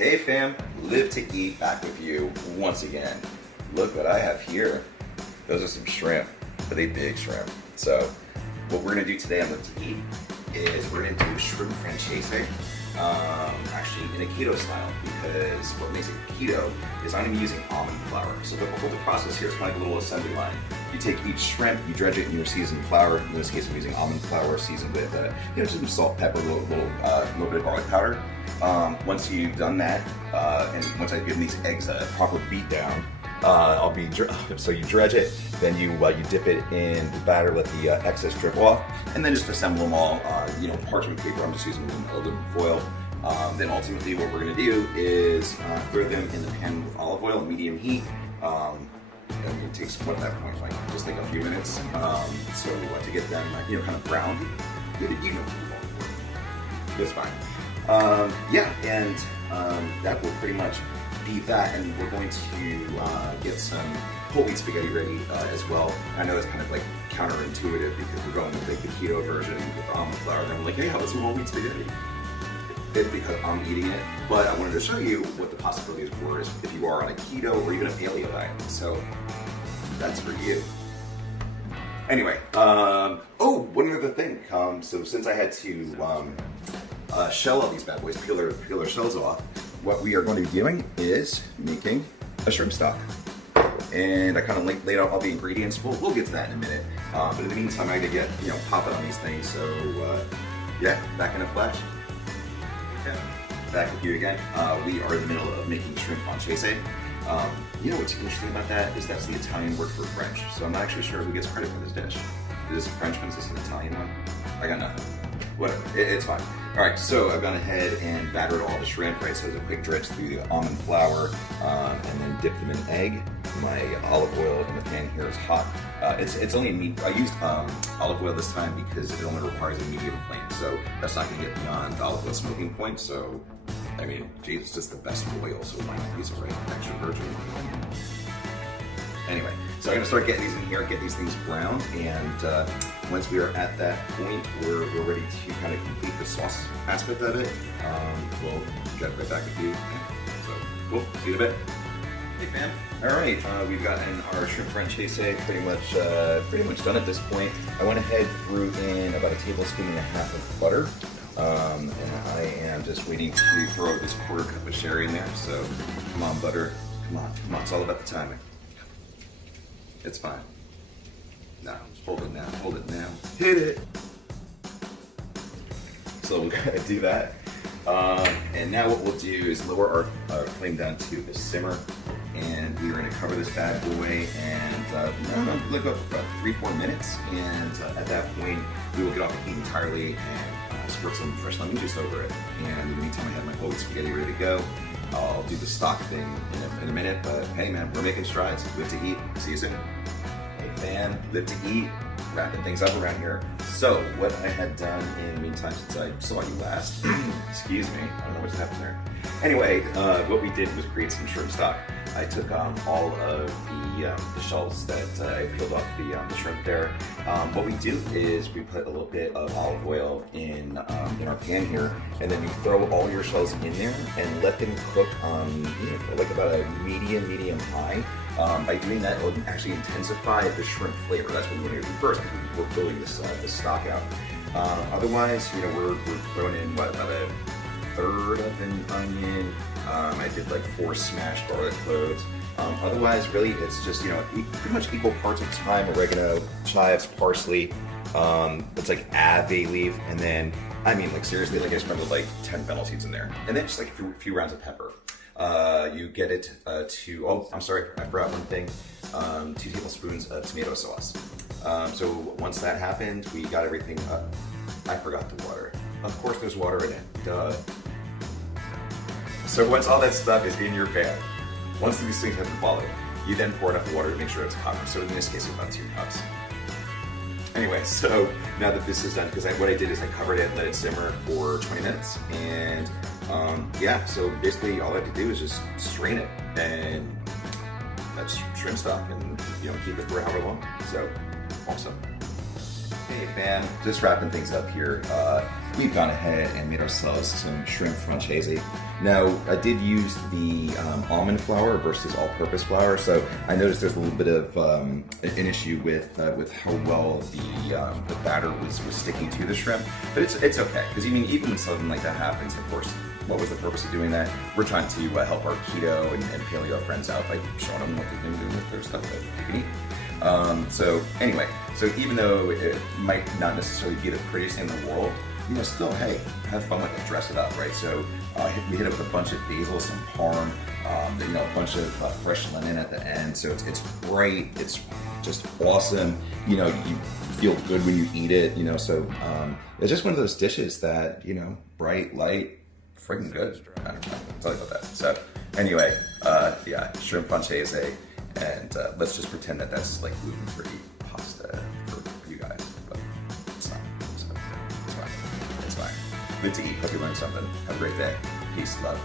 Hey fam, Live to Eat back with you once again. Look what I have here. Those are some shrimp, but they big shrimp. So what we're gonna do today on Live to Eat is we're gonna do Shrimp Francese, actually in a keto style, because what makes it keto is I'm gonna be using almond flour. So the process here is kind of like a little assembly line. You take each shrimp, you dredge it in your seasoned flour. In this case, I'm using almond flour seasoned with just some salt, pepper, a little bit of garlic powder. Once you've done that, and once I've given these eggs a proper beat down, so you dredge it, then you dip it in the batter, let the excess drip off, and then just assemble them all. Parchment paper. I'm just using aluminum foil. Then ultimately, what we're going to do is throw them in the pan with olive oil, medium heat. And it takes what at that point, like just like a few minutes. To get them kind of brown, it's fine. That will pretty much be that, and we're going to get some whole wheat spaghetti ready as well. I know that's kind of like counterintuitive because we're going with like the keto version with the almond flour, and I'm like, hey, how about some whole wheat spaghetti? It's because I'm eating it, but I wanted to show you what the possibilities were if you are on a keto or even a paleo diet. So that's for you. Anyway, one other thing. So since I had to shell all these bad boys, peel their shells off, what we are going to be doing is making a shrimp stock. And I kind of laid out all the ingredients. We'll get to that in a minute. But in the meantime, I gotta get popping on these things. So back in a flash. Back with you again. We are in the middle of making Shrimp Francese. What's interesting about that is that's the Italian word for French. So I'm not actually sure who gets credit for this dish. Is this a French one? Is this an Italian one? I got nothing. Whatever, it's fine. All right, so I've gone ahead and battered all the shrimp, right? So it's a quick dredge through the almond flour, and then dip them in egg. My olive oil in the pan here is hot. It's only I used olive oil this time because it only requires a medium flame, so that's not going to get beyond the olive oil smoking point. So, I mean, geez, it's just the best oil, so why not use it, right? Extra virgin. Anyway, so I'm going to start getting these in here, get these things brown, and once we are at that point, we're ready to kind of complete the sauce aspect of it. We'll get right back with you. So, cool. See you in a bit. Hey fam. All right, we've gotten our shrimp francese pretty much done at this point. I went ahead, threw in about a tablespoon and a half of butter, and I am just waiting to throw this quarter cup of sherry in there. So, come on, butter, come on. It's all about the timing. It's fine. No, hold it now. Hit it. So we're gonna do that. And now what we'll do is lower our flame down to a simmer, and we're gonna cover this bad boy and like about 3-4 minutes. And at that point, we will get off the heat entirely and squirt some fresh lemon juice over it. And in the meantime, I have my whole spaghetti ready to go. I'll do the stock thing in a minute, but hey man, we're making strides. Live to eat. See you soon. Hey fan, live to eat. Wrapping things up around here. So what I had done in the meantime since I saw you last, excuse me, I don't know what's happened there. Anyway, what we did was create some shrimp stock. I took all of the shells that I peeled off the shrimp there. What we do is we put a little bit of olive oil in our pan here, and then you throw all your shells in there and let them cook on like about a medium high. By doing that, it will actually intensify the shrimp flavor. That's what we want to do first. We're building this stock out. Otherwise, we're throwing in about a third of an onion. I did like 4 smashed garlic cloves. Otherwise, really, it's just pretty much equal parts of thyme, oregano, chives, parsley. It's like bay leaf, and then seriously, like I sprinkled like 10 fennel seeds in there, and then just like a few rounds of pepper. You get it to, I'm sorry, I forgot one thing, 2 tablespoons of tomato sauce. So once that happened, we got everything up. I forgot the water. Of course there's water in it, duh. So once all that stuff is in your pan, once these things have been followed, you then pour enough water to make sure it's covered. So in this case, about 2 cups. Anyway, so now that this is done, because what I did is I covered it, let it simmer for 20 minutes, and so basically all I have to do is just strain it, and that's shrimp stock, and keep it for however long. So awesome. Hey fam, just wrapping things up here. We've gone ahead and made ourselves some shrimp francese. Now, I did use the almond flour versus all-purpose flour, so I noticed there's a little bit of an issue with how well the batter was sticking to the shrimp, but it's okay, because even when something like that happens, of course, what was the purpose of doing that? We're trying to help our keto and paleo friends out by showing them what they can do with their stuff that they can eat. So anyway, so even though it might not necessarily be the prettiest thing in the world, still, hey, have fun with it, dress it up, right? So we hit it with a bunch of basil, some parm, a bunch of fresh lemon at the end. So it's bright, it's just awesome. You feel good when you eat it. So it's just one of those dishes that bright, light, freaking good. I don't know. Tell you about that. So anyway, yeah, shrimp francese, and let's just pretend that that's like gluten-free pasta for you guys, but it's not. So it's fine. It's fine. Good to eat. Hope you learned something. Have a great day. Peace, love.